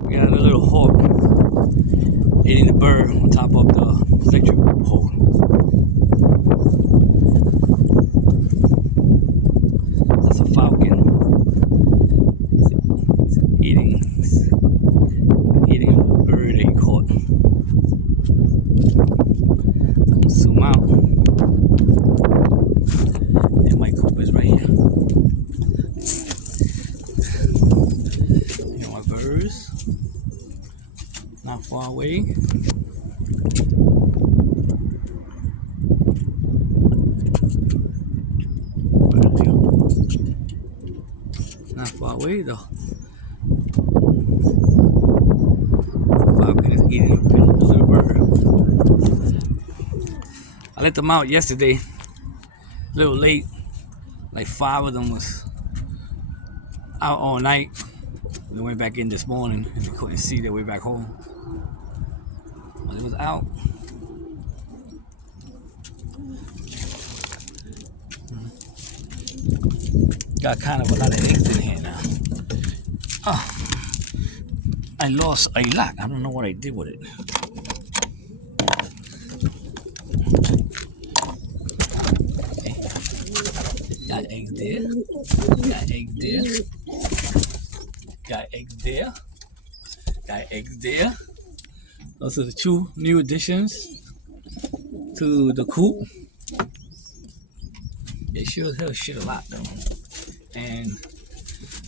We got a little hawk eating the bird on top of the electric pole. That's a falcon. It's eating a little bird that he caught. I'm gonna zoom out. And my coop is right here. My birds. Not far away. Not far away though. The falcon is eating a little bird. I let them out yesterday. A little late. Like 5 of them was out all night. They went back in this morning and they couldn't see their way back home. But it was out. Got kind of a lot of eggs in here now. Oh, I lost a lot. I don't know what I did with it. Okay. Got eggs there. Got eggs there. Got eggs there. Got eggs there. Those are the 2 new additions to the coop. They sure as hell shit a lot though. And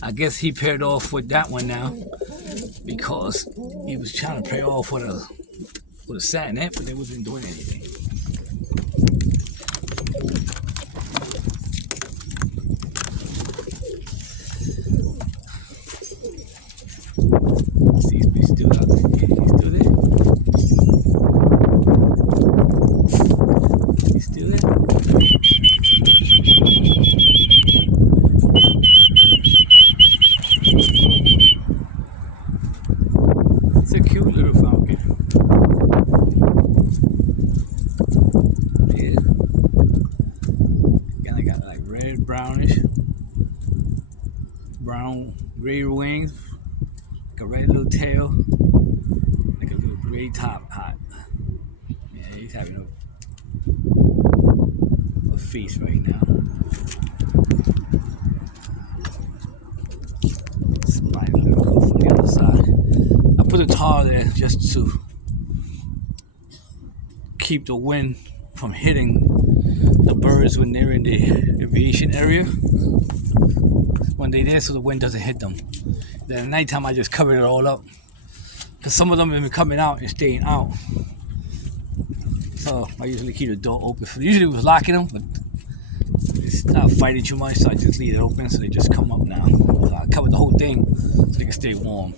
I guess he paired off with that one now because he was trying to pair off with a satin, but they wasn't doing anything. See, he's still out there. He's still there. He's still there. It's a cute little falcon. Yeah. Kinda got like red, brownish, brown, gray wings, like a red little tail, like a little gray top hat. Yeah, he's having a feast right now. Somebody a little cool from the other side. I put a tar there just to keep the wind from hitting the birds when they're in the aviation area. When they're there, so the wind doesn't hit them. Then at nighttime, I just covered it all up. Because some of them have been coming out and staying out. So I usually keep the door open. Usually it was locking them, but it's not fighting too much, so I just leave it open so they just come up now. So I covered the whole thing so they can stay warm.